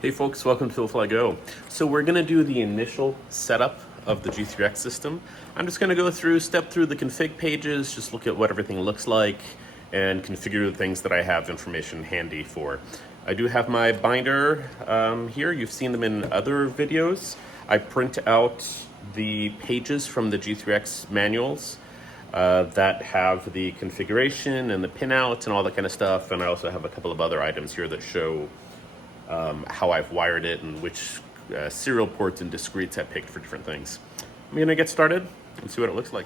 Hey folks, welcome to Fly Go. So we're going to do the initial setup of the G3X system. I'm just going to go through, step through the config pages, just look at what everything looks like, and configure the things that I have information handy for. I do have my binder here. You've seen them in other videos. I print out the pages from the G3X manuals that have the configuration and the pinouts and all that kind of stuff. And I also have a couple of other items here that show how I've wired it and which serial ports and discretes I picked for different things. I'm gonna get started and see what it looks like.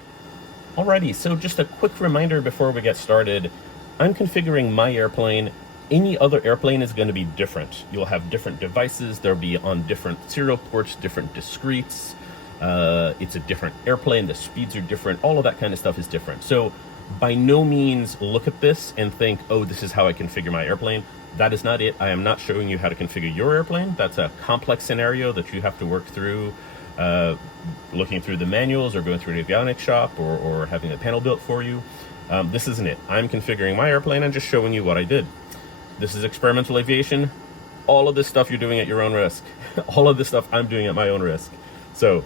Alrighty, so just a quick reminder before we get started. I'm configuring my airplane. Any other airplane is going to be different. You'll have different devices. They'll be on different serial ports, different discretes. It's a different airplane. The speeds are different. All of that kind of stuff is different. So by no means look at this and think, oh, this is how I configure my airplane. That is not it. I am not showing you how to configure your airplane. That's a complex scenario that you have to work through, looking through the manuals or going through an avionics shop or having a panel built for you. This isn't it. I'm configuring my airplane and just showing you what I did. This is experimental aviation. All of this stuff you're doing at your own risk. All of this stuff I'm doing at my own risk. So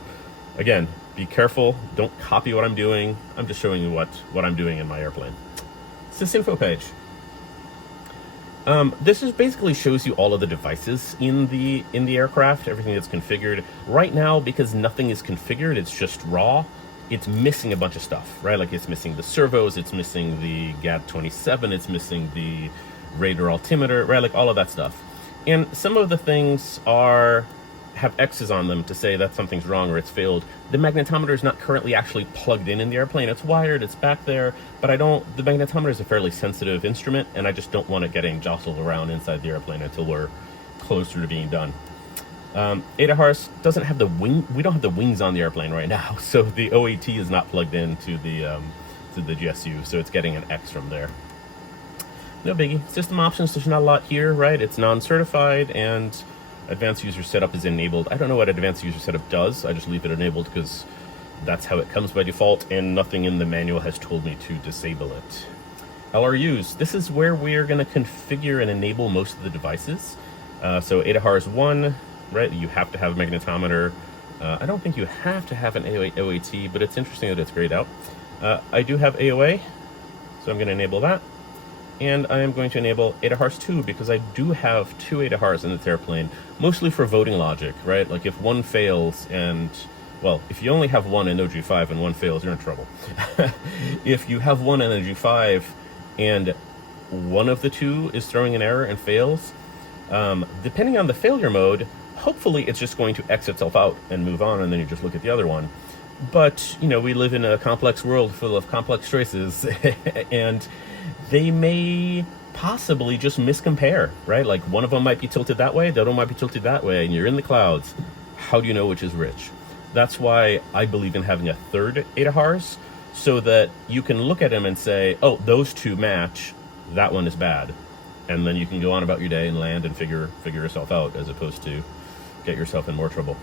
again, be careful. Don't copy what I'm doing. I'm just showing you what I'm doing in my airplane. It's this info page. This just basically shows you all of the devices in the aircraft, everything that's configured. Right now, because nothing is configured, it's just raw, it's missing a bunch of stuff, right? Like it's missing the servos, it's missing the GAD27, it's missing the radar altimeter, right? Like all of that stuff. And some of the things have X's on them to say that something's wrong or it's failed. The magnetometer is not currently actually plugged in the airplane. It's wired, it's back there, but the magnetometer is a fairly sensitive instrument, and I just don't want it getting jostled around inside the airplane until we're closer to being done. AHRS doesn't have the wing. We don't have the wings on the airplane right now, so the OAT is not plugged into the GSU, so it's getting an X from there. No biggie. System options, there's not a lot here, right? It's non-certified, and advanced user setup is enabled. I don't know what advanced user setup does. I just leave it enabled because that's how it comes by default, and nothing in the manual has told me to disable it. LRUs. This is where we're going to configure and enable most of the devices. So AHRS 1, right? You have to have a magnetometer. I don't think you have to have an OAT, but it's interesting that it's grayed out. I do have AOA, so I'm going to enable that. And I am going to enable AHRS 2 because I do have 2 AHRS in this airplane, mostly for voting logic, right? Like if one fails and, well, if you only have one in G5 and one fails, you're in trouble. If you have one in G5 and one of the two is throwing an error and fails, depending on the failure mode, hopefully it's just going to X itself out and move on, and then you just look at the other one. But, you know, we live in a complex world full of complex choices, and they may possibly just miscompare, right? Like one of them might be tilted that way, the other one might be tilted that way, and you're in the clouds. How do you know which is which? That's why I believe in having a third AHRS, so that you can look at them and say, oh, those two match, that one is bad. And then you can go on about your day and land and figure yourself out, as opposed to get yourself in more trouble.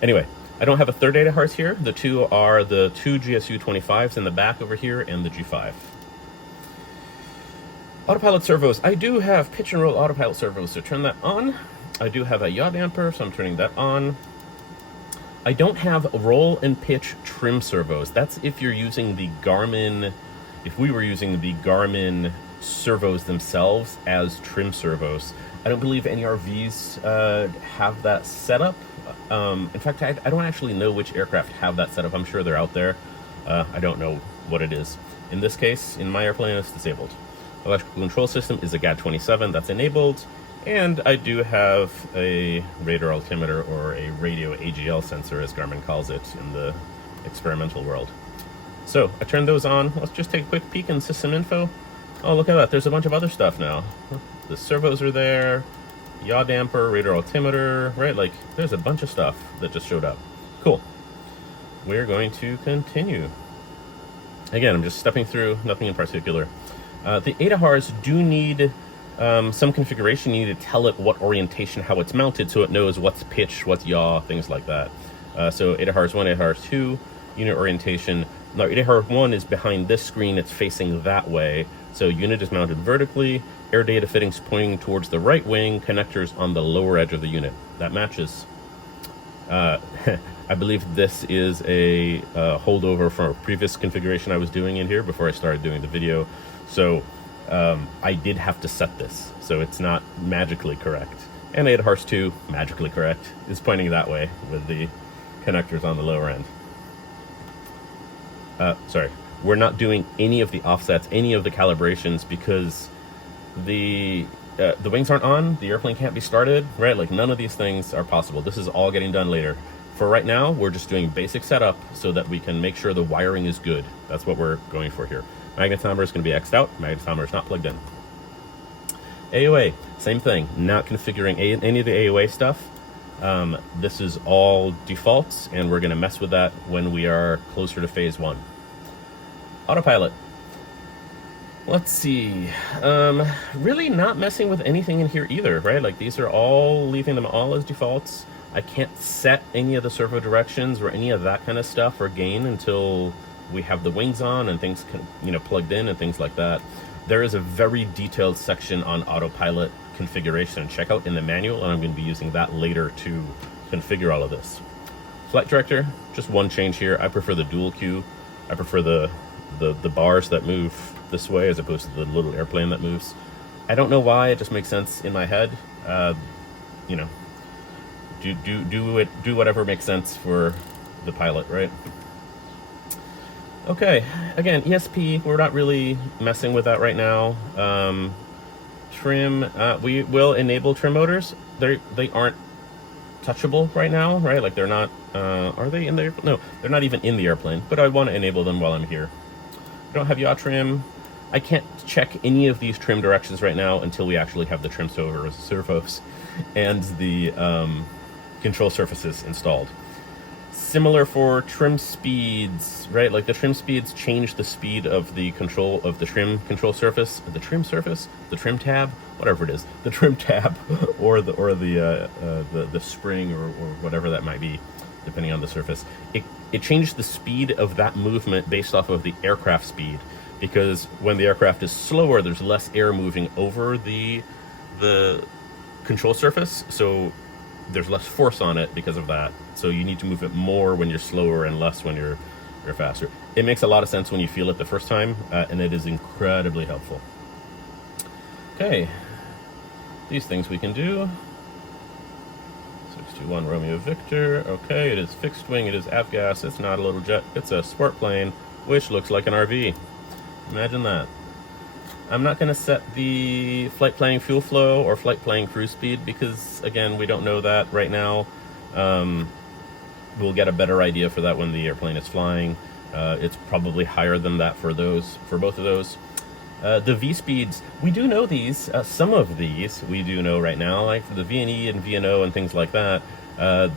Anyway, I don't have a third AHRS here. The two are the 2 GSU 25s in the back over here and the G5. Autopilot servos. I do have pitch and roll autopilot servos, so turn that on. I do have a yaw damper, so I'm turning that on. I don't have roll and pitch trim servos. That's if you're using the Garmin, if we were using the Garmin servos themselves as trim servos. I don't believe any RVs have that setup. In fact, I don't actually know which aircraft have that setup. I'm sure they're out there. I don't know what it is. In this case, in my airplane, it's disabled. Electrical control system is a GAD27, that's enabled, and I do have a radar altimeter, or a radio AGL sensor as Garmin calls it in the experimental world. So I turned those on. Let's just take a quick peek in system info. Oh, look at that, there's a bunch of other stuff now. The servos are there, yaw damper, radar altimeter, right? Like there's a bunch of stuff that just showed up. Cool. We're going to continue. Again, I'm just stepping through, nothing in particular. The AHRS do need some configuration. You need to tell it what orientation, how it's mounted, so it knows what's pitch, what's yaw, things like that. So AHRS 1, AHRS 2, unit orientation. Now, AHRS-1 is behind this screen, it's facing that way. So unit is mounted vertically, air data fittings pointing towards the right wing, connectors on the lower edge of the unit. That matches. I believe this is a holdover from a previous configuration I was doing in here before I started doing the video. So I did have to set this, so it's not magically correct. And AHRS-2, magically correct, is pointing that way with the connectors on the lower end. Sorry, we're not doing any of the offsets, any of the calibrations, because the wings aren't on, the airplane can't be started, right? Like, none of these things are possible. This is all getting done later. For right now, we're just doing basic setup so that we can make sure the wiring is good. That's what we're going for here. Magnetometer is going to be X'd out, magnetometer is not plugged in. AOA, same thing, not configuring any of the AOA stuff. This is all defaults, and we're going to mess with that when we are closer to phase 1. Autopilot. Let's see. Really not messing with anything in here either, right? Like, these are all, leaving them all as defaults. I can't set any of the servo directions or any of that kind of stuff or gain until we have the wings on and things can, plugged in and things like that. There is a very detailed section on autopilot configuration and checkout in the manual, and I'm going to be using that later to configure all of this. Flight director, just one change here. I prefer the dual queue. I prefer the bars that move this way as opposed to the little airplane that moves. I don't know why, it just makes sense in my head. Do whatever makes sense for the pilot, right? Okay, again, ESP, we're not really messing with that right now. Trim, we will enable trim motors. They aren't touchable right now, right? Like, they're not, are they in the, no, they're not even in the airplane, but I want to enable them while I'm here. I don't have yaw trim. I can't check any of these trim directions right now until we actually have the trim servos and the control surfaces installed. Similar for trim speeds, right? Like, the trim speeds change the speed of the control of the trim control surface, the trim tab, whatever it is, the trim tab, or the spring or whatever that might be, depending on the surface. It changed the speed of that movement based off of the aircraft speed, because when the aircraft is slower, there's less air moving over the control surface, so there's less force on it because of that. So you need to move it more when you're slower and less when you're faster. It makes a lot of sense when you feel it the first time, and it is incredibly helpful. Okay, these things we can do. 621 Romeo Victor. Okay, it is fixed wing, it is avgas, it's not a little jet, it's a sport plane, which looks like an RV. Imagine that. I'm not going to set the flight planning fuel flow or flight planning cruise speed because, again, we don't know that right now. We'll get a better idea for that when the airplane is flying. It's probably higher than that for both of those. The V speeds, we do know these. Some of these we do know right now, like for the VNE and VNO and things like that.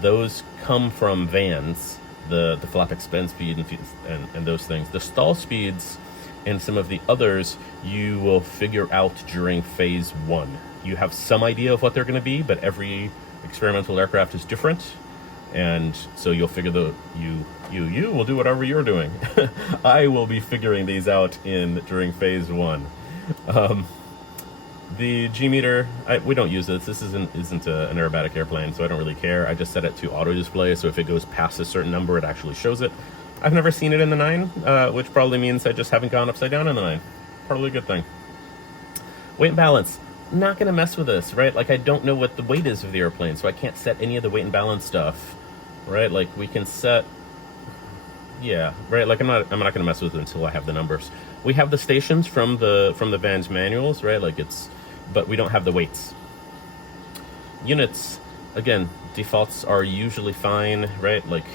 Those come from vans, the flap expend speed and those things. The stall speeds and some of the others you will figure out during phase 1. You have some idea of what they're going to be, but every experimental aircraft is different, and so you'll figure you will do whatever you're doing. I will be figuring these out during phase 1. The G meter, we don't use this. This isn't an aerobatic airplane, so I don't really care. I just set it to auto display, so if it goes past a certain number, it actually shows it. I've never seen it in the 9, which probably means I just haven't gone upside down in the 9. Probably a good thing. Weight and balance. Not going to mess with this, right? Like, I don't know what the weight is of the airplane, so I can't set any of the weight and balance stuff, right? Like, we can set, yeah, right? Like, I'm not going to mess with it until I have the numbers. We have the stations from the van's manuals, right? Like, but we don't have the weights. Units, again, defaults are usually fine, right? Like,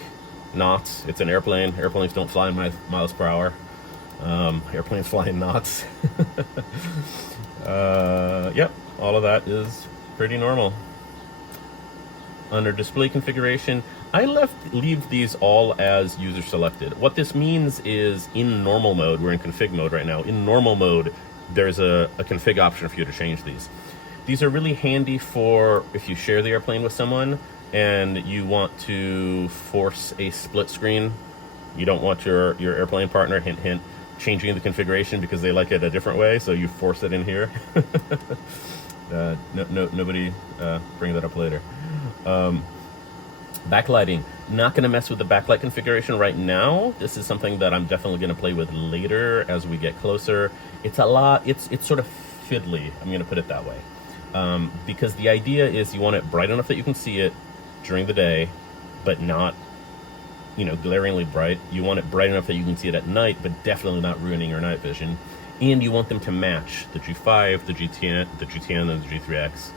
knots, it's an airplane. Airplanes don't fly in miles per hour. Airplanes fly in knots. Yep, all of that is pretty normal. Under display configuration, I leave these all as user selected. What this means is, in normal mode, we're in config mode right now. In normal mode, there's a config option for you to change these. These are really handy for if you share the airplane with someone and you want to force a split screen You don't want your airplane partner, hint hint, changing the configuration because they like it a different way, so you force it in here. Nobody bring that up later. Backlighting, not going to mess with the backlight configuration right now. This is something that I'm definitely going to play with later as we get closer. It's sort of fiddly, I'm going to put it that way. Because the idea is you want it bright enough that you can see it during the day, but not, you know, glaringly bright. You want it bright enough that you can see it at night, but definitely not ruining your night vision. And you want them to match the G5, the G10, and the G3X.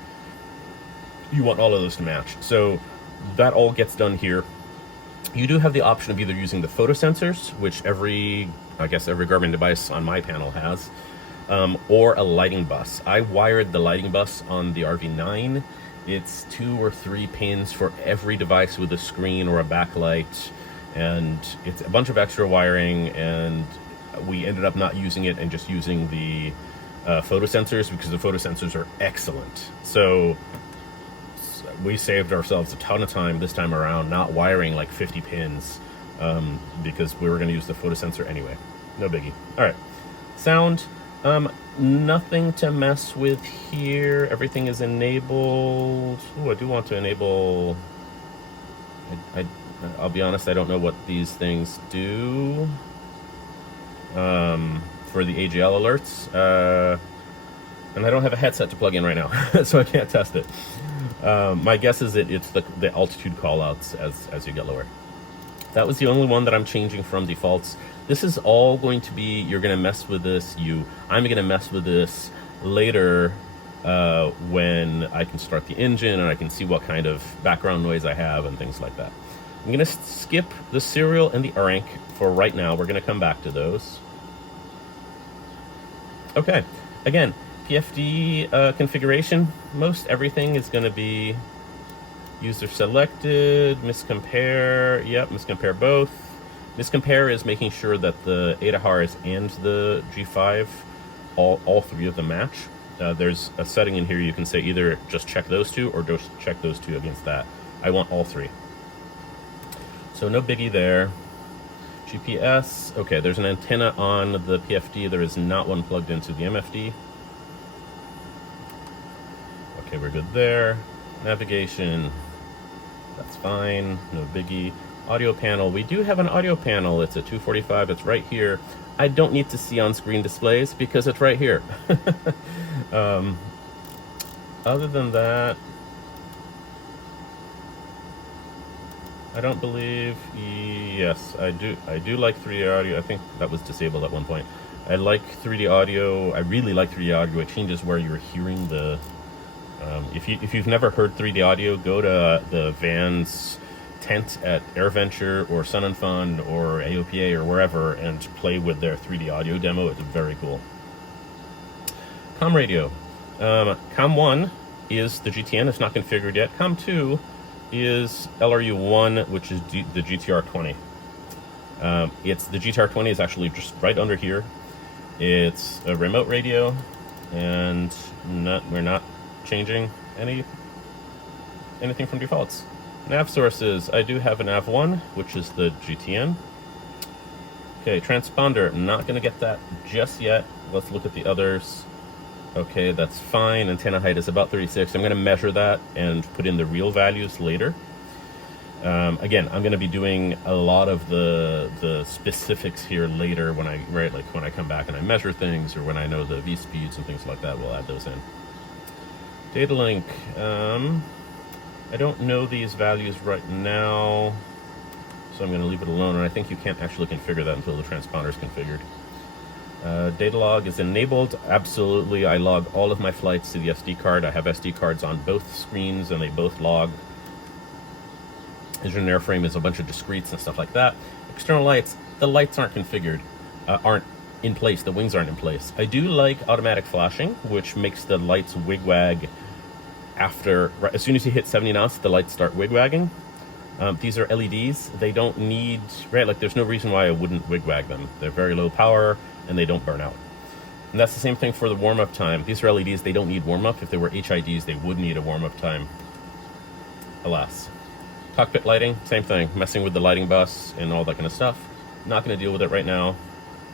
You want all of those to match. So that all gets done here. You do have the option of either using the photo sensors, which I guess every Garmin device on my panel has, or a lighting bus. I wired the lighting bus on the RV-9. It's 2 or 3 pins for every device with a screen or a backlight, and it's a bunch of extra wiring, and we ended up not using it and just using the photo sensors because the photo sensors are excellent. So we saved ourselves a ton of time this time around not wiring like 50 pins because we were going to use the photo sensor anyway. No biggie. All right, sound, nothing to mess with here. Everything is enabled. Ooh, I do want to enable, I'll be honest, I don't know what these things do for the AGL alerts, and I don't have a headset to plug in right now, so I can't test it. My guess is it's the altitude callouts as you get lower. That was the only one that I'm changing from defaults. This is all going to be, you're going to mess with this, I'm going to mess with this later when I can start the engine and I can see what kind of background noise I have and things like that. I'm going to skip the serial and the rank for right now. We're going to come back to those. Okay, again, PFD configuration, most everything is going to be user selected, miscompare, yep, miscompare both. Miscompare is making sure that the AHRS and the G5, all 3 of them match. There's a setting in here you can say either just check those 2 or just check those 2 against that. I want all 3. So no biggie there. GPS, okay, there's an antenna on the PFD. There is not one plugged into the MFD. Okay, we're good there. Navigation, that's fine, no biggie. Audio panel, we do have an audio panel. It's a 245, it's right here. I don't need to see on-screen displays because it's right here. Other than that, I don't believe, yes, I do like 3D audio. I think that was disabled at one point. I like 3D audio. I really like 3D audio. It changes where you're hearing the, if you've never heard 3D audio, go to the Vans tent at AirVenture or Sun and Fun or AOPA or wherever and play with their 3D audio demo. It's very cool. COM radio. COM 1 is the GTN. It's not configured yet. COM 2 is LRU1, which is the GTR20. It's the GTR20 is actually just right under here. It's a remote radio, and we're not changing anything from defaults. Nav sources, I do have a nav1, which is the GTN. Okay, transponder, not going to get that just yet. Let's look at the others. Okay, that's fine. Antenna height is about 36. I'm going to measure that and put in the real values later. Again, I'm going to be doing a lot of the specifics here later when when I come back and I measure things, or when I know the V speeds and things like that. We'll add those in. Data link. I don't know these values right now, so I'm going to leave it alone, and I think you can't actually configure that until the transponder is configured. Data log is enabled. Absolutely, I log all of my flights to the SD card. I have SD cards on both screens, and they both log. Engine airframe is a bunch of discretes and stuff like that. External lights, the lights aren't configured, aren't in place, the wings aren't in place. I do like automatic flashing, which makes the lights wig-wag as soon as you hit 70 knots, the lights start wig-wagging. These are LEDs. They don't need, there's no reason why I wouldn't wig-wag them. They're very low power, and they don't burn out. And that's the same thing for the warm-up time. These are LEDs, they don't need warm-up. If they were HIDs, they would need a warm-up time. Alas. Cockpit lighting, same thing. Messing with the lighting bus and all that kind of stuff. Not going to deal with it right now,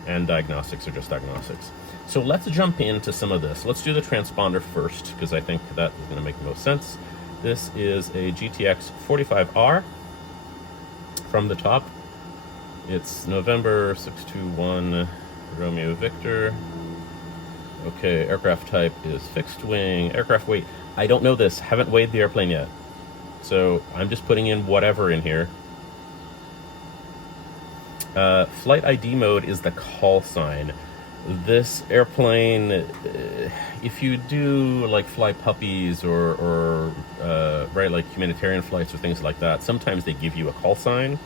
and diagnostics are just diagnostics. So let's jump into some of this. Let's do the transponder first, because I think that is going to make the most sense. This is a GTX 45R from the top. It's November 621 Romeo Victor. Okay, aircraft type is fixed wing. Aircraft weight, I don't know this. Haven't weighed the airplane yet. So I'm just putting in whatever in here. Flight ID mode is the call sign. This airplane, if you do like fly puppies or right, like humanitarian flights or things like that, sometimes they give you a call sign.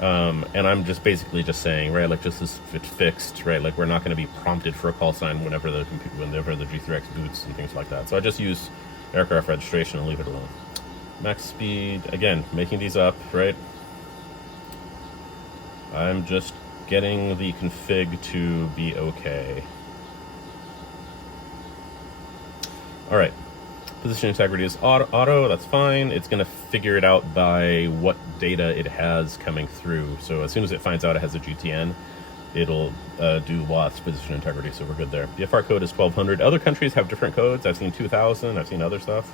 And I'm just basically just saying, right, like just as it's fixed, right, like we're not going to be prompted for a call sign whenever the G3X boots and things like that. So I just use aircraft registration and leave it alone. Max speed, again, making these up, right? I'm just getting the config to be okay. All right. Position integrity is auto, that's fine. It's going to figure it out by what data it has coming through. So as soon as it finds out it has a GTN, it'll do WATS position integrity, so we're good there. The FR code is 1200. Other countries have different codes. I've seen 2000, I've seen other stuff.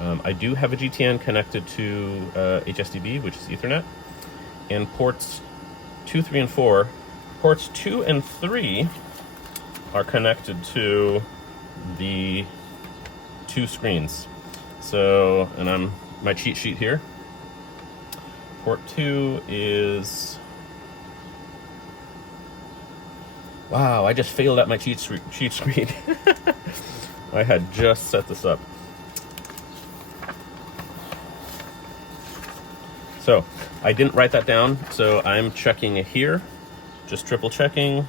I do have a GTN connected to HSDB, which is Ethernet, and ports 2, 3, and 4. Ports 2 and 3 are connected to the 2 screens. So, and my cheat sheet here. Port 2 is, wow, I just failed at my cheat screen. I had just set this up. So I didn't write that down, so I'm checking it here, just triple checking.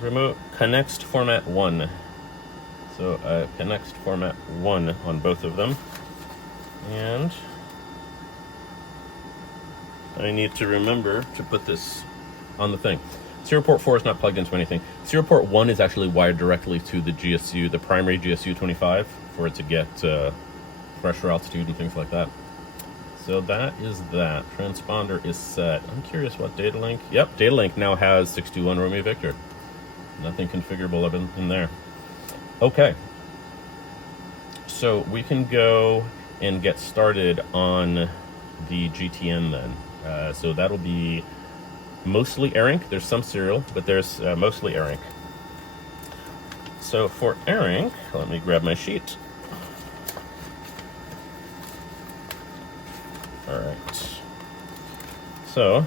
Remote connects format 1. So connects format 1 on both of them. And I need to remember to put this on the thing. Serial port 4 is not plugged into anything. Serial port 1 is actually wired directly to the GSU, the primary GSU 25, for it to get pressure, altitude, and things like that. So that is that. Transponder is set. I'm curious what data link. Yep, data link now has 621 Romeo Victor. Nothing configurable in there. Okay. So we can go and get started on the GTN then. So that'll be mostly ARINC. There's some serial, but there's mostly ARINC. So for ARINC, let me grab my sheet. All right. So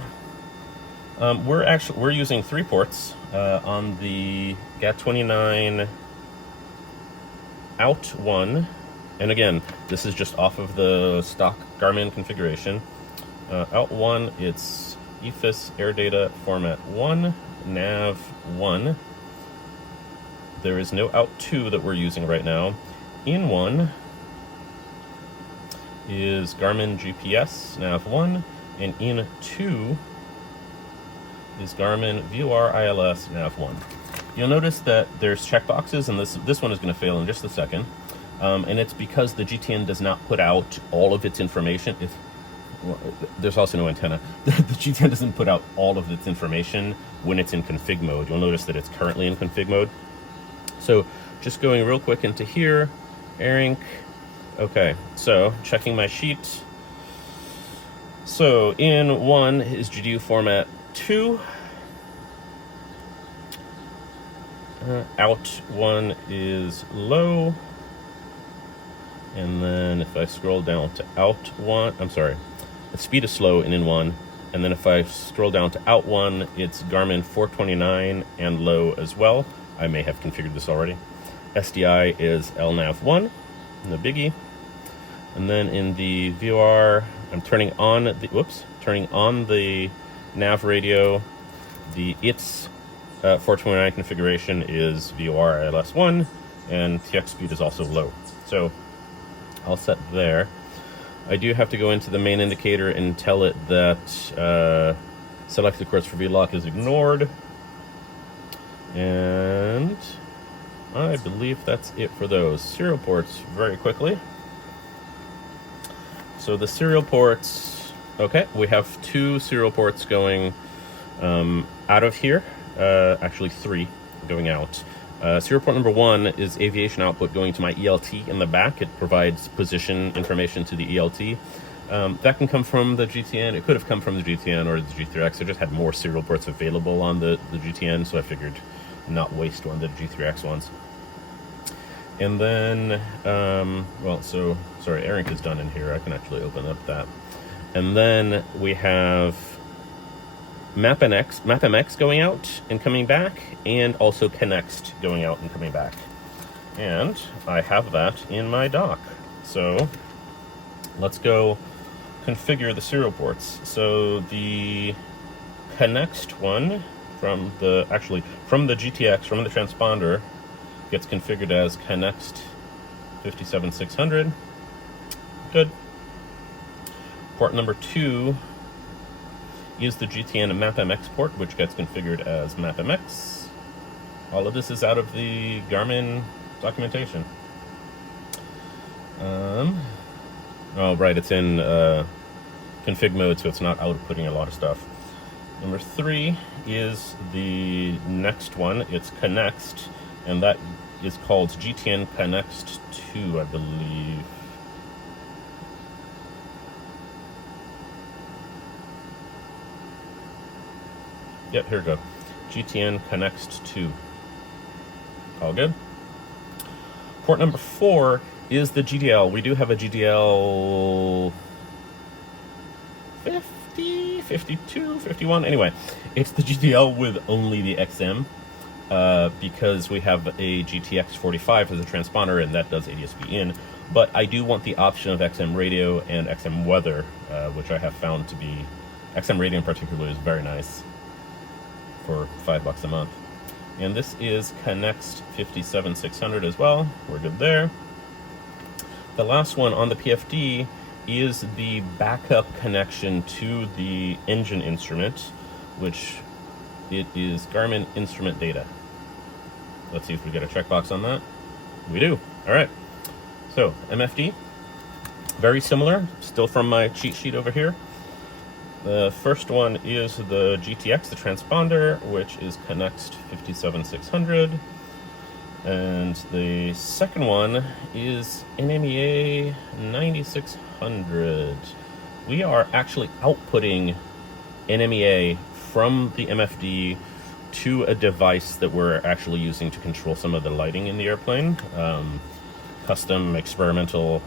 we're using 3 ports on the GAT29 out 1, and again, this is just off of the stock Garmin configuration. Out 1, it's EFIS air data format 1, nav 1. There is no out 2 that we're using right now. In 1 is Garmin GPS nav 1, and in 2 is Garmin VOR ILS nav 1. You'll notice that there's checkboxes, and this one is going to fail in just a second, and it's because the GTN does not put out all of its information. There's also no antenna. The GTN doesn't put out all of its information when it's in config mode. You'll notice that it's currently in config mode. So just going real quick into here, ARINC. Okay, so checking my sheet. So in 1 is GDU format 2. Out 1 is low. And then if I scroll down to out 1, I'm sorry, the speed is slow in 1. And then if I scroll down to out 1, it's Garmin 429 and low as well. I may have configured this already. SDI is LNAV 1, no biggie. And then in the VOR, I'm turning on the nav radio. Its 429 configuration is VOR ILS 1, and TX speed is also low. So I'll set there. I do have to go into the main indicator and tell it that selected course for VLOC is ignored. And I believe that's it for those. Serial ports very quickly. So the serial ports, okay, we have 2 serial ports going out of here, actually 3 going out. Serial port number 1 is aviation output going to my ELT in the back. It provides position information to the ELT. That can come from the GTN. It could have come from the GTN or the G3X. I just had more serial ports available on the GTN, so I figured not waste one of the G3X ones. And then, well, so, sorry, ARINC is done in here. I can actually open up that. And then we have MapMX going out and coming back, and also Connext going out and coming back. And I have that in my dock. So let's go configure the serial ports. So the Connext one from the GTX, from the transponder, gets configured as Connext 57600. Good. Port number 2 is the GTN MapMX port, which gets configured as MapMX. All of this is out of the Garmin documentation. Oh, right, it's in config mode, so it's not outputting a lot of stuff. Number 3 is the next one. It's Connext, and that is called GTN Connext 2, I believe. Yep, here we go. GTN Connext 2. All good. Port number 4 is the GDL. We do have a GDL 50, 52, 51. Anyway, it's the GDL with only the XM because we have a GTX 45 as a transponder, and that does ADS-B in. But I do want the option of XM radio and XM weather, which I have found to be, XM radio in particular is very nice for $5 a month. And this is Connext 57600 as well. We're good there. The last one on the PFD is the backup connection to the engine instrument, which it is Garmin instrument data. Let's see if we get a checkbox on that. We do. All right. So MFD, very similar, still from my cheat sheet over here. The first one is the GTX, the transponder, which is Connext 57600. And the second one is NMEA 9600. We are actually outputting NMEA from the MFD to a device that we're actually using to control some of the lighting in the airplane. Custom, experimental,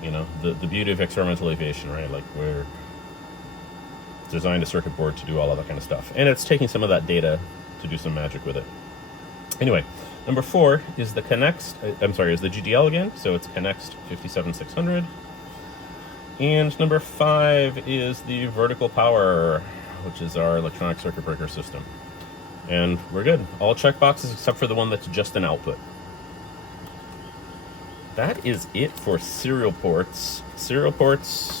you know, the beauty of experimental aviation, right? Like, we're designed a circuit board to do all of that kind of stuff. And it's taking some of that data to do some magic with it. Anyway, number 4 is the Connext, is the GDL again, so it's Connext 57600. And number 5 is the vertical power, which is our electronic circuit breaker system. And we're good. All check boxes except for the one that's just an output. That is it for serial ports. Serial ports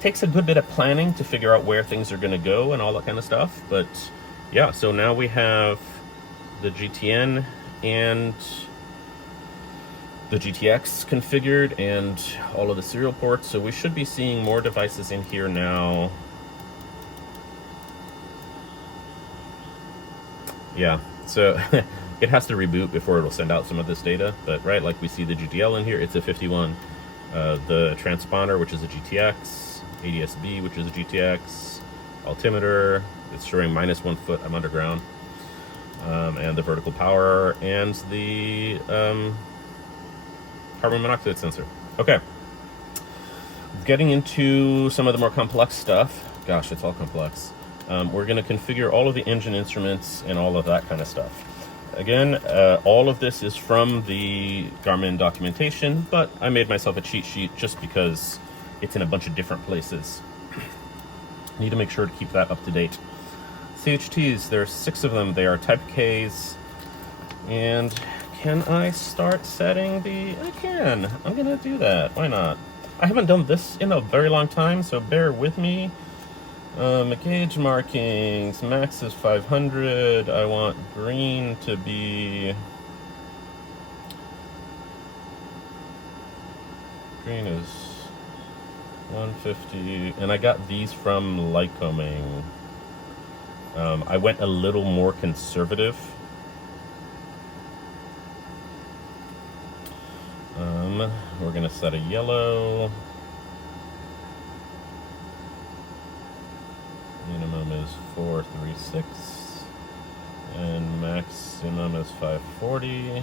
takes a good bit of planning to figure out where things are going to go and all that kind of stuff. But yeah, so now we have the GTN and the GTX configured and all of the serial ports. So we should be seeing more devices in here now. Yeah, so it has to reboot before it'll send out some of this data. But right, like we see the GDL in here, it's a 51. The transponder, which is a GTX, ADS-B, which is a GTX, altimeter, it's showing -1 foot, I'm underground, and the vertical power, and the carbon monoxide sensor. Okay, getting into some of the more complex stuff. Gosh, it's all complex. We're going to configure all of the engine instruments and all of that kind of stuff. Again, all of this is from the Garmin documentation, but I made myself a cheat sheet just because it's in a bunch of different places. Need to make sure to keep that up to date. CHTs, there's 6 of them. They are Type Ks. And can I start setting the... I can. I'm going to do that. Why not? I haven't done this in a very long time, so bear with me. Gauge markings, max is 500. I want green to be... Green is 150, and I got these from Lycoming. I went a little more conservative. We're gonna set a yellow. Minimum is 436, and maximum is 540.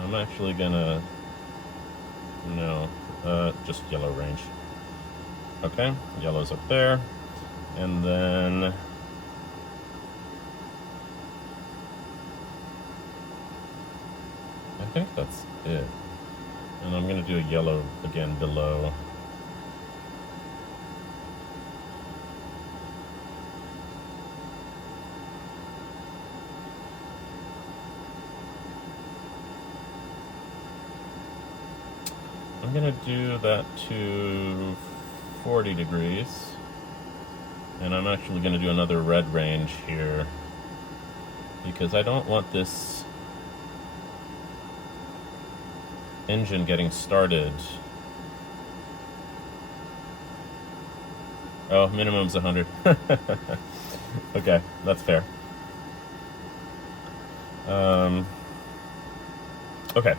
I'm actually gonna, no, just yellow range. Okay, yellow's up there, and then I think that's it. And I'm gonna do a yellow again below. I'm gonna do that to 40 degrees. And I'm actually gonna do another red range here, because I don't want this engine getting started. Oh, minimum's 100. Okay, that's fair. Okay,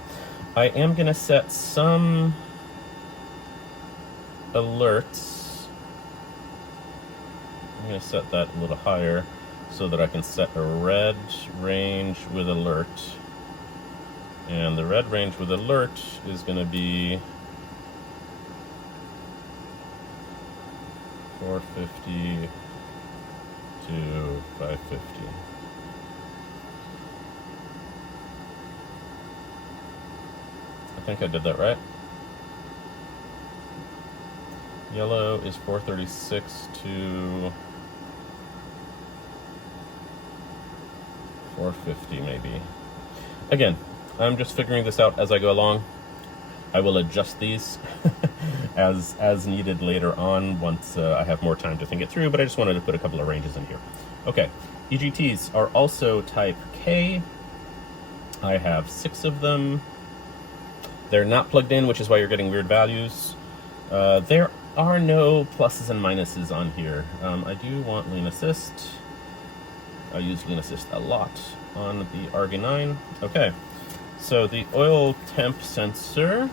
I am gonna set some alerts. I'm gonna set that a little higher so that I can set a red range with alert. And the red range with alert is going to be 450 to 550. I think I did that right. Yellow is 436 to 450 maybe. Again, I'm just figuring this out as I go along. I will adjust these as needed later on once I have more time to think it through, but I just wanted to put a couple of ranges in here. Okay, EGTs are also type K. I have 6 of them. They're not plugged in, which is why you're getting weird values. There are no pluses and minuses on here. I do want lean assist. I use lean assist a lot on the RV-9. Okay. So the oil temp sensor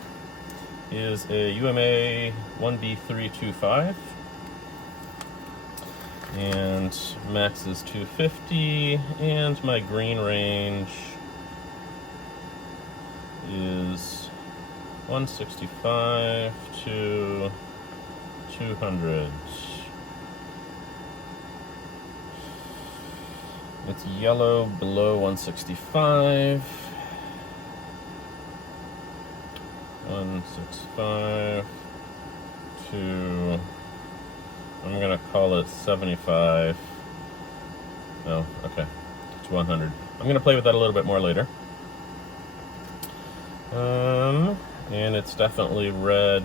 is a UMA 1B325, and max is 250, and my green range is 165 to 200. It's yellow below 165. 165 to, I'm gonna call it 75. Oh, okay, it's 100. I'm gonna play with that a little bit more later. And it's definitely red,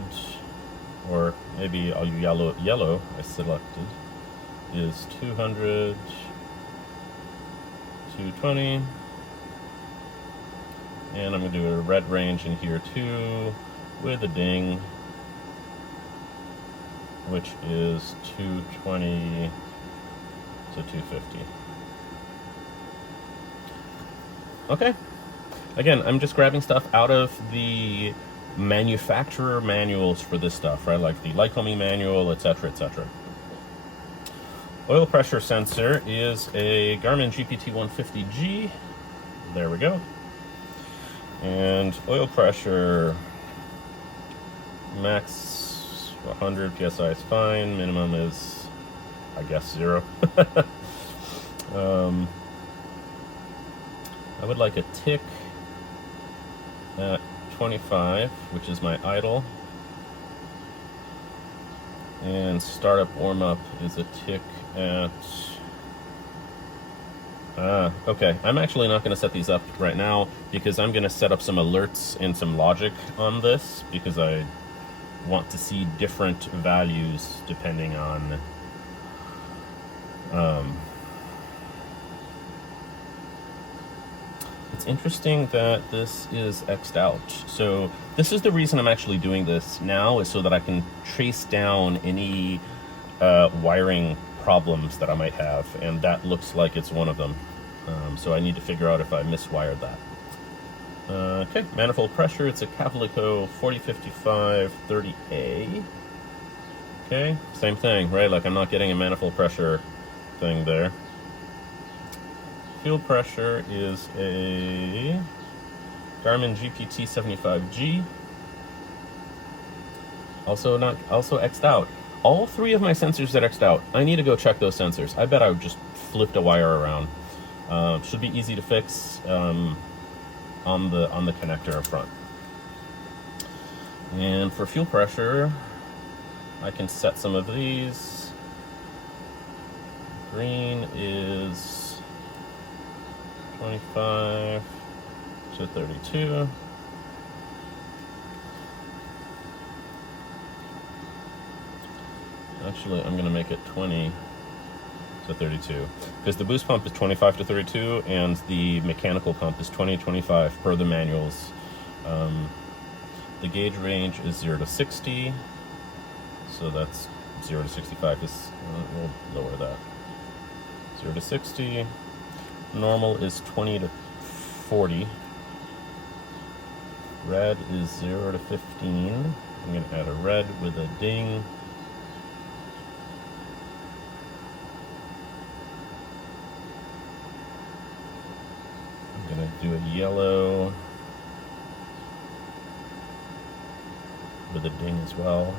or maybe I'll use yellow. Yellow I selected is 200, 220. And I'm going to do a red range in here too, with a ding, which is 220 to 250. Okay. Again, I'm just grabbing stuff out of the manufacturer manuals for this stuff, right? Like the Lycoming manual, etc., etc. Oil pressure sensor is a Garmin GPT-150G. There we go. And oil pressure, max 100 psi is fine. Minimum is, I guess, 0. I would like a tick at 25, which is my idle. And startup warm-up is a tick at... okay, I'm actually not going to set these up right now because I'm going to set up some alerts and some logic on this because I want to see different values depending on It's interesting that this is X'd out. So this is the reason I'm actually doing this now, is so that I can trace down any wiring problems that I might have, and that looks like it's one of them. So I need to figure out if I miswired that. Okay, manifold pressure, it's a Cavalico 4055 30A. Okay, same thing, right? Like I'm not getting a manifold pressure thing there. Fuel pressure is a Garmin GPT 75G. Also X'd out. All three of my sensors that X'd out. I need to go check those sensors. I bet I just flipped a wire around. Should be easy to fix on the connector up front. And for fuel pressure, I can set some of these. Green is 25 to 32. Actually, I'm going to make it 20 to 32 because the boost pump is 25 to 32 and the mechanical pump is 20 to 25 per the manuals. The gauge range is 0 to 60, so that's 0 to 65 is, we'll lower that. 0 to 60. Normal is 20 to 40. Red is 0 to 15. I'm going to add a red with a ding. I'm going to do a yellow with a ding as well.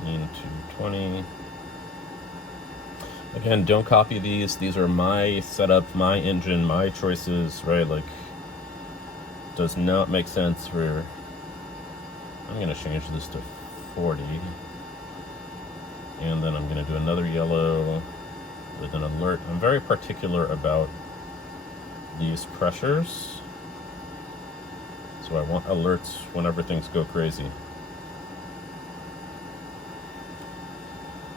15 to 20. Again, don't copy these. These are my setup, my engine, my choices, right? Like, does not make sense for... I'm going to change this to 40. And then I'm going to do another yellow with an alert. I'm very particular about these pressures. So I want alerts whenever things go crazy.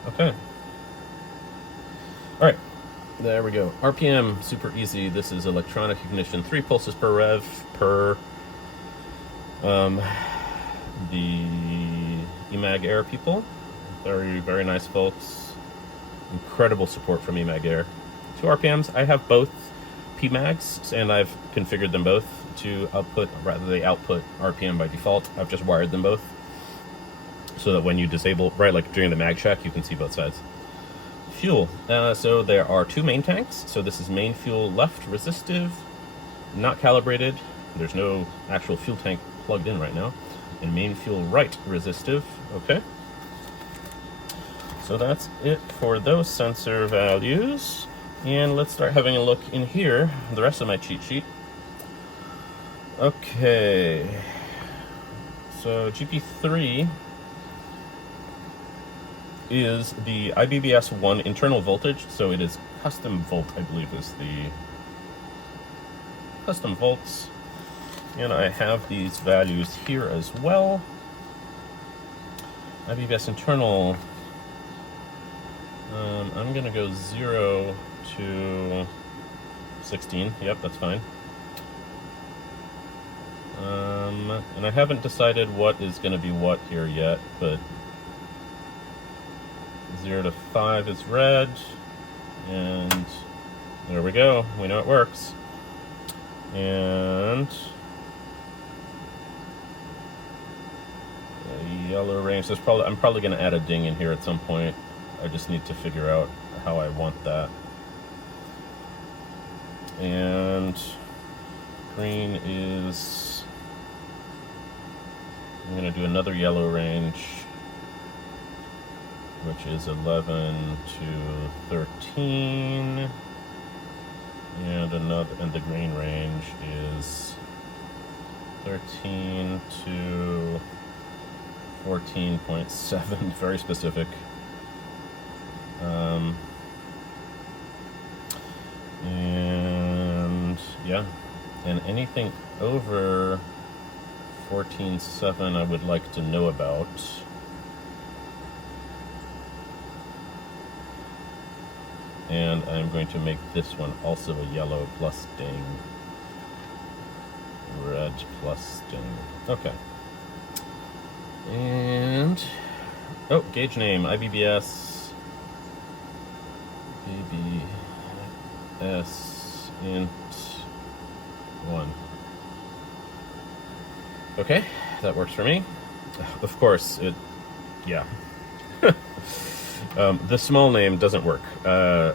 Okay. All right, there we go. RPM, super easy. This is electronic ignition, 3 pulses per rev per the eMag Air people. Very, very nice folks. Incredible support from eMag Air. 2 RPMs. I have both PMags, and I've configured them both to output, rather they output RPM by default. I've just wired them both so that when you disable, right, like during the mag check, you can see both sides. Fuel. So there are 2 main tanks. So this is main fuel left resistive, not calibrated. There's no actual fuel tank plugged in right now. And main fuel right resistive. Okay. So that's it for those sensor values. And let's start having a look in here, the rest of my cheat sheet. Okay. So GP3 is the IBBS1 internal voltage, so it is custom volt, I believe is the custom volts, and I have these values here as well. IBBS internal, I'm gonna go 0 to 16, yep, that's fine. And I haven't decided what is gonna be what here yet, but 0 to 5 is red, and there we go. We know it works. And the yellow range. There's I'm probably going to add a ding in here at some point. I just need to figure out how I want that. And green is... I'm going to do another yellow range, which is 11 to 13, and the green range is 13 to 14.7, very specific. And yeah, and anything over 14.7 I would like to know about. and I'm going to make this one also a yellow plus ding. Red plus ding. Okay. And, oh, gauge name, IBBS, BBS int 1. Okay, that works for me. Of course, yeah. The small name doesn't work. I'm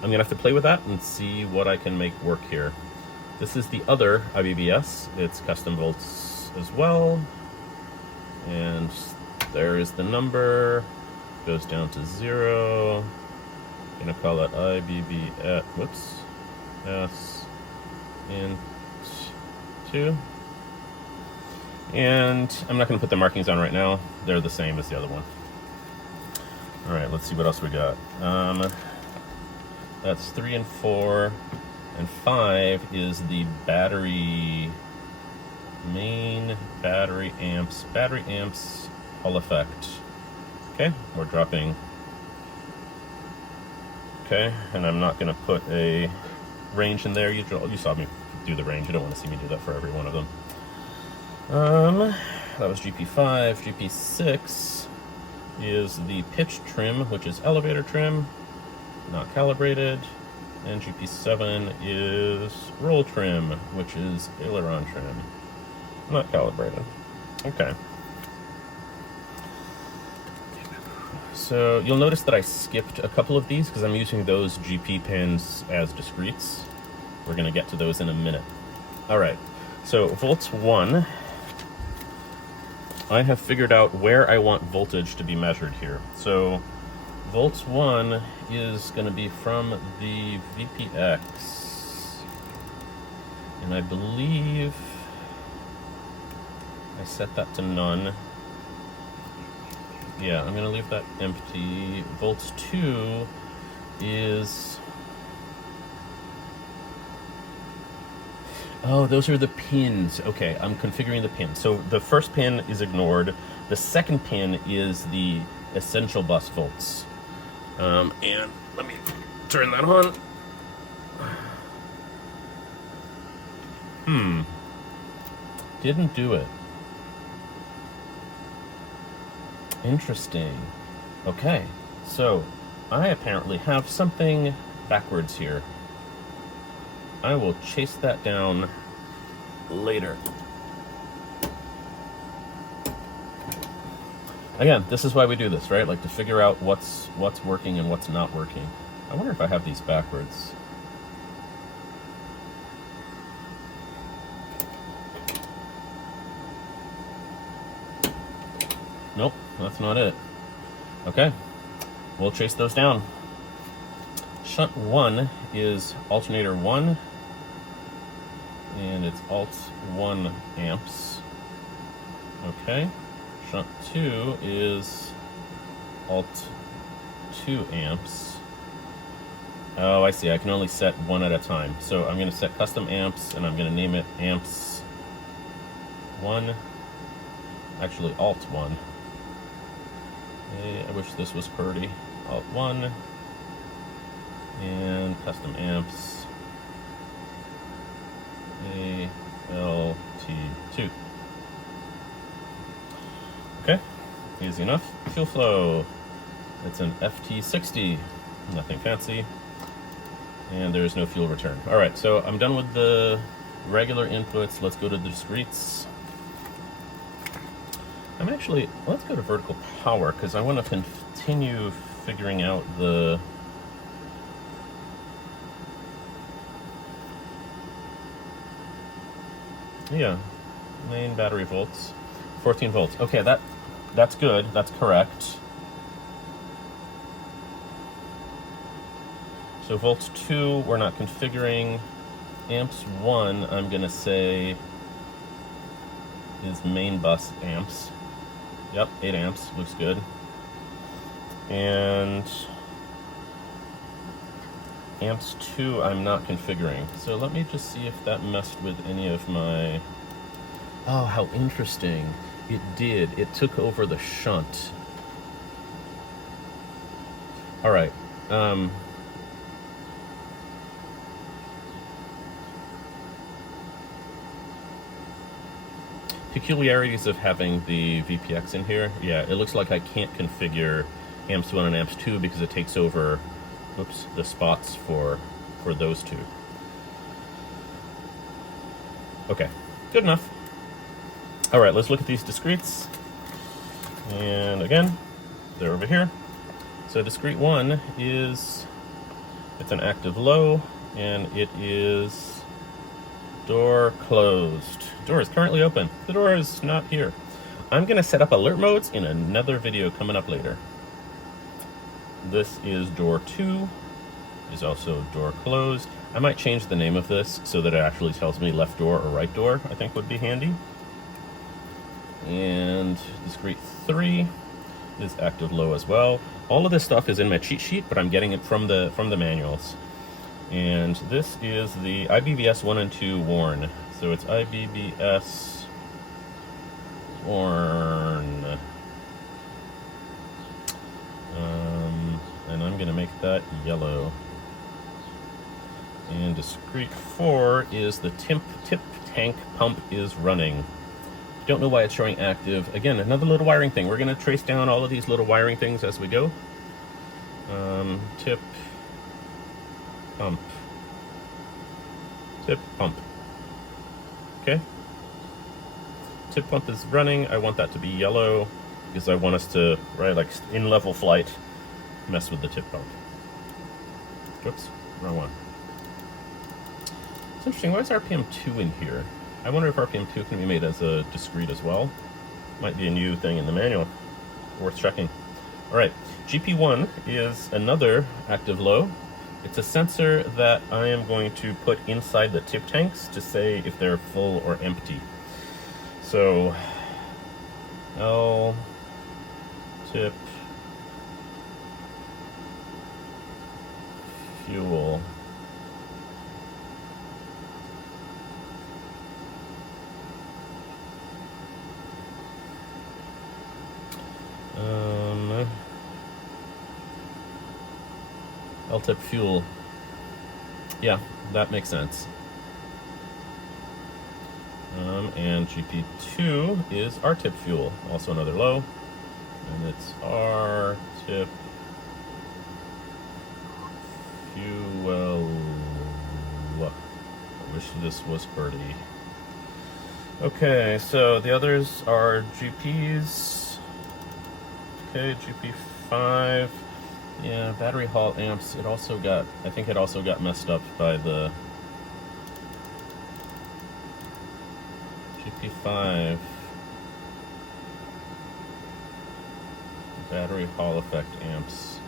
gonna have to play with that and see what I can make work here. This is the other IBBS. It's custom volts as well. And there is the number. Goes down to 0. I'm gonna call it IBB at, whoops, S int 2. And I'm not gonna put the markings on right now. They're the same as the other one. All right, let's see what else we got. That's 3 and 4, and 5 is the battery, main battery amps Hall effect. Okay, we're dropping. Okay, and I'm not gonna put a range in there. You saw me do the range. You don't want to see me do that for every one of them. That was GP5. GP6 is the pitch trim, which is elevator trim, not calibrated. And GP7 is roll trim, which is aileron trim, not calibrated. Okay. So you'll notice that I skipped a couple of these because I'm using those GP pins as discretes. We're going to get to those in a minute. All right, so volts 1. I have figured out where I want voltage to be measured here. So volts 1 is going to be from the VPX. And I believe I set that to none. Yeah, I'm going to leave that empty. Volts 2 is... Oh, those are the pins. Okay, I'm configuring the pins. So the first pin is ignored. The second pin is the essential bus volts. And let me turn that on. Didn't do it. Interesting. Okay, so I apparently have something backwards here. I will chase that down later. Again, this is why we do this, right? Like to figure out what's working and what's not working. I wonder if I have these backwards. Nope, that's not it. Okay, we'll chase those down. Shunt 1 is alternator 1, and it's alt 1 amps. Okay, shunt 2 is alt 2 amps. Oh, I see, I can only set one at a time. So I'm going to set custom amps, and I'm going to name it amps 1, actually alt 1. I wish this was QWERTY. Alt 1. And custom amps ALT2. Okay, easy enough. Fuel flow. It's an FT60, nothing fancy. And there's no fuel return. All right, so I'm done with the regular inputs. Let's go to the discretes. Let's go to vertical power because I want to continue figuring out the main battery volts, 14 volts. Okay, that's good. That's correct. So volts 2, we're not configuring. Amps 1, I'm gonna say is main bus amps. Yep, 8 amps, looks good. And amps 2, I'm not configuring. So let me just see if that messed with any of my... Oh, how interesting. It did. It took over the shunt. All right. peculiarities of having the VPX in here. Yeah, it looks like I can't configure amps 1 and amps 2 because it takes over, oops, the spots for those two. Okay, good enough. All right, let's look at these discretes. And again, they're over here. So discrete 1 is, it's an active low, and it is door closed. Door is currently open. The door is not here. I'm gonna set up alert modes in another video coming up later. This is door 2, is also door closed. I might change the name of this so that it actually tells me left door or right door, I think would be handy. And discrete 3 is active low as well. All of this stuff is in my cheat sheet, but I'm getting it from the manuals. And this is the IBBS 1 and 2 warn. So it's IBBS warn. And I'm gonna make that yellow. And discrete 4 is the tip tank pump is running. Don't know why it's showing active. Again, another little wiring thing. We're going to trace down all of these little wiring things as we go. Tip pump. Tip pump. Okay. Tip pump is running. I want that to be yellow because I want us to, right, like in level flight, mess with the tip pump. Whoops, wrong one. It's interesting. Why is RPM 2 in here? I wonder if RPM 2 can be made as a discrete as well. Might be a new thing in the manual. Worth checking. Alright, GP1 is another active low. It's a sensor that I am going to put inside the tip tanks to say if they're full or empty. So, L, tip, fuel. L-tip fuel. Yeah, that makes sense. And GP2 is R-tip fuel, also another low. And it's R-tip fuel. I wish this was birdie. Okay, so the others are GPs. Okay, GP5. Yeah, battery Hall amps. It also got, I think it also got messed up by the GP5 battery Hall effect amps.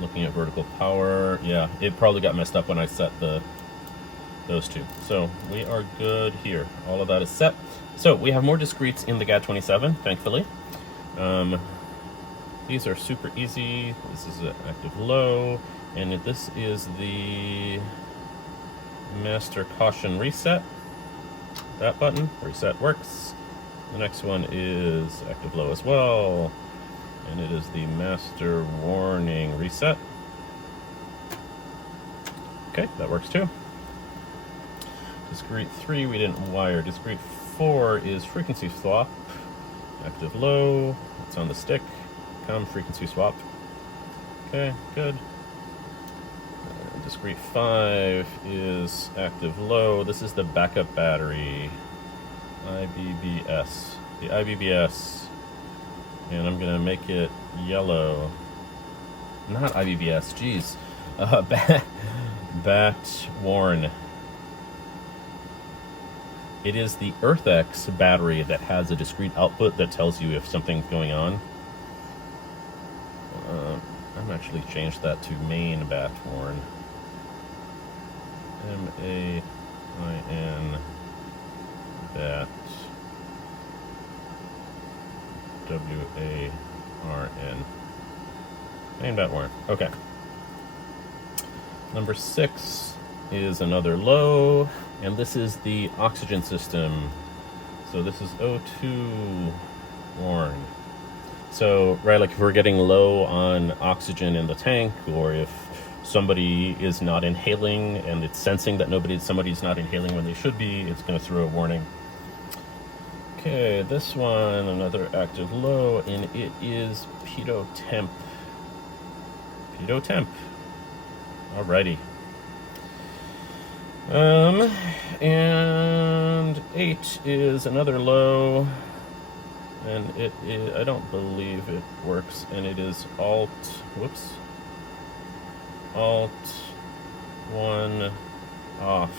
Looking at vertical power, yeah, it probably got messed up when I set those two. So we are good here. All of that is set. So we have more discretes in the GAD27, thankfully. These are super easy. This is an active low, and this is the master caution reset. That button, reset works. The next one is active low as well, and it is the master warning reset. Okay, that works too. Discrete 3 we didn't wire. Discrete 4 is frequency swap. Active low, it's on the stick. Come, frequency swap. Okay, good. Discrete 5 is active low. This is the backup battery. IBBS. The IBBS. And I'm gonna make it yellow. Not IBBS, geez. Bat warn. It is the EarthX battery that has a discrete output that tells you if something's going on. I'm actually changed that to main bat warn. MAIN bat WARN. Main bat warn. Okay. Number 6 is another low, and this is the oxygen system. So this is O2 warn. So, right, like if we're getting low on oxygen in the tank, or if somebody is not inhaling and it's sensing that somebody's not inhaling when they should be, it's going to throw a warning. Okay, this one, another active low, and it is pitot temp. Pitot temp. Alrighty. And 8 is another low, and it is, I don't believe it works, and it is alt 1 off.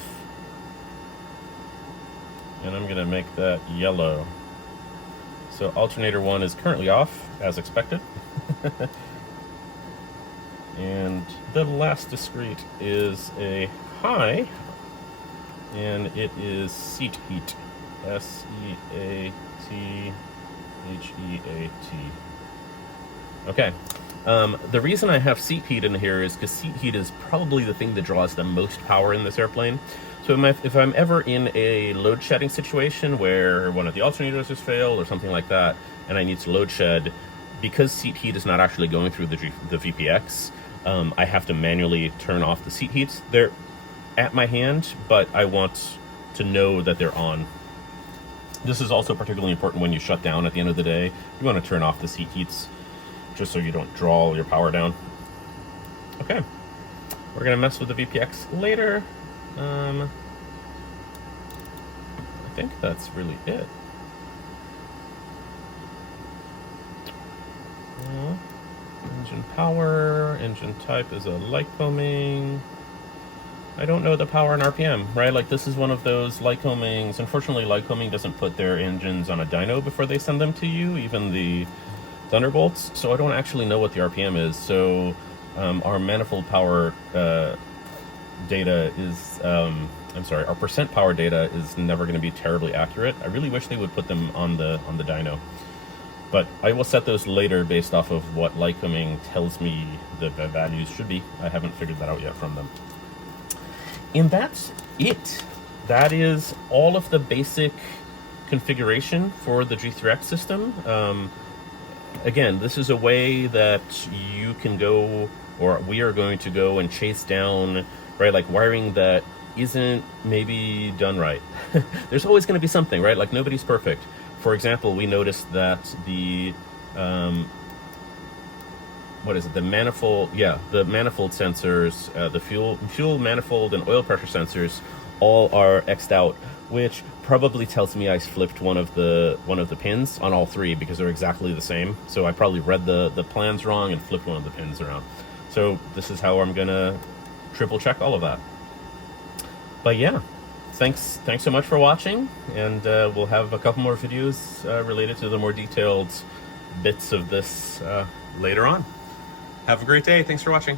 And I'm gonna make that yellow. So alternator 1 is currently off, as expected. And the last discrete is a high, and it is seat heat. S-E-A-T-H-E-A-T. Okay. The reason I have seat heat in here is because seat heat is probably the thing that draws the most power in this airplane. So if I'm ever in a load shedding situation where one of the alternators has failed or something like that, and I need to load shed, because seat heat is not actually going through the VPX, I have to manually turn off the seat heats. They're at my hand, but I want to know that they're on. This is also particularly important when you shut down at the end of the day. You want to turn off the seat heats just so you don't draw all your power down. Okay, we're gonna mess with the VPX later. I think that's really it. Engine power, engine type is a Lycoming. I don't know the power and RPM, right? Like, this is one of those Lycomings. Unfortunately, Lycoming doesn't put their engines on a dyno before they send them to you, even the Thunderbolts, so I don't actually know what the RPM is. So our manifold power data is, our percent power data is never going to be terribly accurate. I really wish they would put them on the dyno. But I will set those later based off of what Lycoming tells me the values should be. I haven't figured that out yet from them. And that's it. That is all of the basic configuration for the G3X system. Again, this is a way that you can go, or we are going to go and chase down, right, like wiring that isn't maybe done right. There's always going to be something, right? Like, nobody's perfect. For example, we noticed that the the manifold sensors, the fuel manifold and oil pressure sensors all are X'd out, which probably tells me I flipped one of the pins on all three, because they're exactly the same. So I probably read the plans wrong and flipped one of the pins around. So this is how I'm gonna triple check all of that. But yeah, thanks so much for watching, and we'll have a couple more videos related to the more detailed bits of this later on. Have a great day. Thanks for watching.